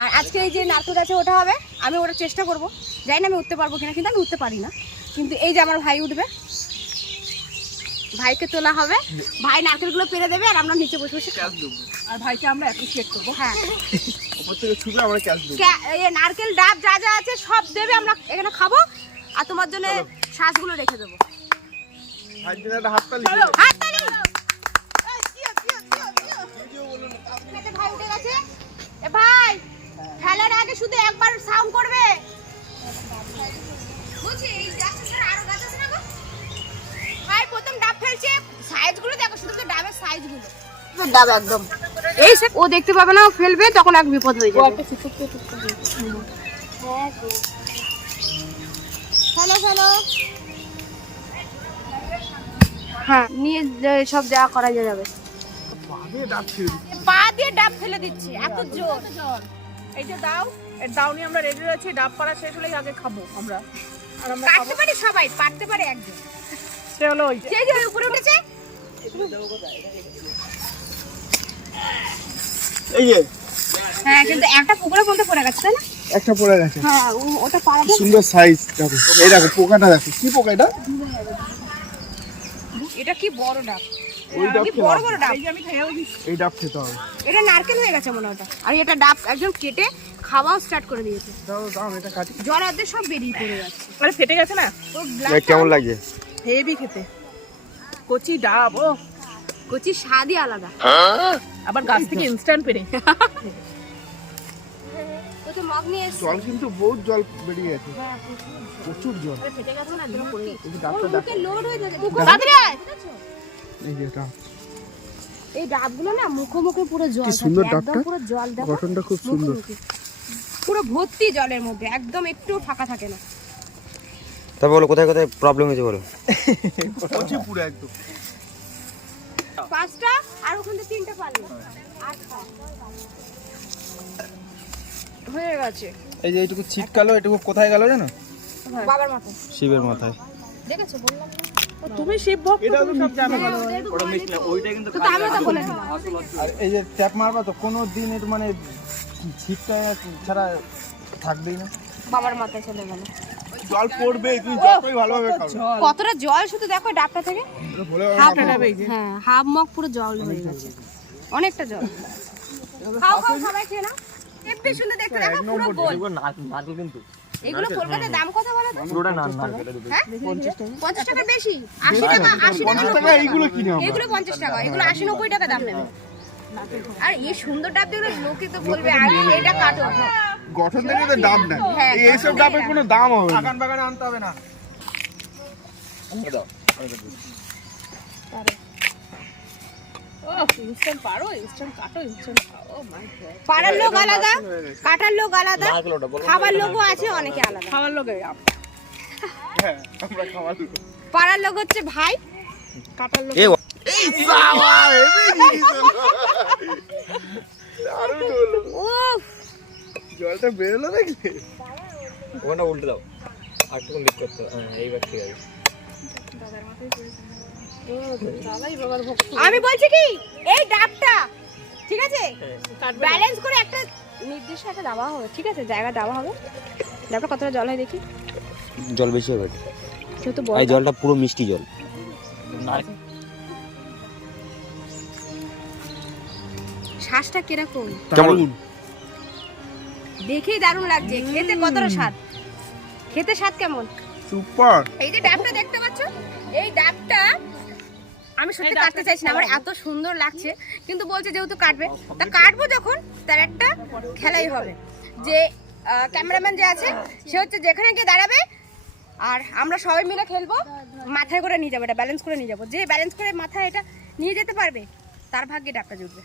আর আজকে এই যে নারকেল গাছে ওঠা হবে আমি ওটা চেষ্টা করব। জানি না আমি উঠতে পারব কিনা কিন্তু আমি উঠতে পারি না। কিন্তু এই যে আমার ভাই উঠবে ভাইকে তোলা হবে। ভাই নারকেলগুলো পেরে দেবে আর আমরা নিচে বসে বসে। আর ভাইকে আমরা অ্যাপ্রিসিয়েট করব হ্যাঁ। নারকেল ডাব যা যা আছে সব দেবে আমরা এখানে খাব। আর তোমার জন্য শ্বাসগুলো রেখে দেবো। ভাইয়ের ডাব ফেলছে। সাইজগুলো দেখো ডাবের সাইজগুলো। ডাব একদম। এই সে- ও দেখতে পাবে না ও ফেলবে তখন এক বিপদ হয়ে যাবে। Hello hello. হ্যাঁ নিয়ে সব যা করা যাবে। ডাব পা দিয়ে ডাব ফেলে দিচ্ছে এত জোর। এই যে দাও এর দাও নিয়ে আমরা রেডি রয়েছি ডাব পাড়া শেষ হলেই আগে খাব আমরা। আর আমরা খাব কাটতে পারে সবাই পারতে পারে একজন। সে হলো ওই। যে যে উপরে উঠেছে। এই যে। হ্যাঁ কিন্তু একটা পুকুরের মধ্যে পড়ে গেছে তাই না? একটা পড়ে গেছে। হ্যাঁ ও- ওটা সুন্দর সাইজ দেখো। এই দেখো পোকাটা দেখো। কি পোকা এটা? এটা কি বড় ডাব? ওই ডাব বড় বড় ডাব। আমি খেয়েও এই ডাব খেতে হবে। এটা নারকেল হয়ে গেছে মনে হয় আর এটা ডাব একদম কেটে খাওয়াও স্টার্ট করে দিয়েছে। দাও দাও এটা কাটি। জল অর্ধেক সব বেরিয়ে পড়ে যাচ্ছে। আরে ফেটে গেছে না? কেমন হেভি খেতে। কচি ডাব ও। কচি স্বাদই আলাদা। আবার গাছ থেকে ইনস্ট্যান্ট পেরে তো জল কিন্তু বহুত জল বেরিয়ে গেছে। হ্যাঁ, প্রচুর। জল। ফেটে গেছে না লোড হয়ে যাচ্ছে। এই যে ডাব এই ডাবগুলো না মুখে মুখে পুরো জল কি সুন্দর ডাবটা। পুরো জল দেখো গঠনটা খুব সুন্দর। পুরো ভর্তি জলের মধ্যে একদম একটু ফাঁকা থাকে না। তারপর বলো কোথায় কোথায় প্রবলেম হয়েছে বলো? কচি পুরো একদম। পাঁচটা আর ওখান থেকে তিনটা পারল আটটা হয়ে গেছে। এই যে এইটুকু ছিটকালো এটুকু কোথায় গেল জানো? বাবার মতো শিবের মাথায়। দেখেছ? বললাম না? তুমি শিব ভক্ত তুমি সব জানো। ওদের একটু বলে। দিও। তো বলে আর এই যে ট্যাপ মারবা তো কোনো দিন মানে ছাড়া থাকবেই না। বাবার মাথায় চলে গেল। জল পড়বে তুমি যতই ভালোভাবে খাবে। কতটা জল? শুধু দেখো ডাবটা থেকে। হাফ দেবে এই যে। হ্যাঁ হাফ মগ পুরো জল হয়ে গেছে। অনেকটা জল। খাও খাও সবাই খেয়ে নাও। হেব্বি সুন্দর দেখতে দেখো পুরো গোল। নারকেল কিন্তু। এগুলো কলকাতায় দাম কত বলো তো? পুরোটা না নারকেল। হ্যাঁ? পঞ্চাশ টাকা বেশি। আশি টাকা আশি টাকা পঞ্চাশ টাকা। এইগুলো কিনে আমরা এগুলো পঞ্চাশ টাকা এগুলো আশি নব্বই টাকা দাম নেবে। আর এই সুন্দর ডাব দেখলে লোকে তো বলবে আর এটা কাটো গঠন থেকে তো ডাব নাই হ্যাঁ, এই এইসব ডাবের কোনো দাম হবে না। বাগান বাগানে আনতে হবে না। ও ইনস্ট্যান্ট পারো ইনস্ট্যান্ট কাটো ইনস্ট্যান্ট খাও ও মাই গড পাড়ার লোক আলাদা কাটার লোক আলাদা খাবার লোকও আছে অনেকে আলাদা। লোকে হ্যাঁ পাড়ার লোক হচ্ছে ভাই। কাটার লোক জলটা বেরোলো দেখলে ওখানটা উল্টে দাও। আর করতে হ্যাঁ এইবার ঠিক আছে। বাবার ভক্ত আমি বলছি কি এই ডাবটা ঠিক আছে? ব্যালেন্স করে একটা নির্দিষ্ট একটা দেওয়া হবে ঠিক আছে? জায়গা দেওয়া হবে। ডাবটা কতটা জল হয় দেখি। জল বেশি হবে। যেহেতু এই জলটা পুরো মিষ্টি জল। শ্বাসটা কীরকম? দারুণ। দেখেই দারুণ লাগছে। খেতে কতটা স্বাদ? খেতে স্বাদ কেমন? সুপার। এই যে ডাবটা দেখতে পাচ্ছ এই ডাবটা আমি সত্যি কাটতে চাইছি না আমার এত সুন্দর লাগছে। কিন্তু বলছে যেহেতু কাটবে তা কাটবো যখন তার একটা খেলাই হবে। যে ক্যামেরাম্যান যে আছে সে হচ্ছে যেখানে গিয়ে দাঁড়াবে আর আমরা সবাই মিলে খেলব মাথায় করে নিয়ে যাব এটা ব্যালেন্স করে নিয়ে যাব। যে ব্যালেন্স করে মাথায় এটা নিয়ে যেতে পারবে তার ভাগ্যে ডাবটা জুটবে।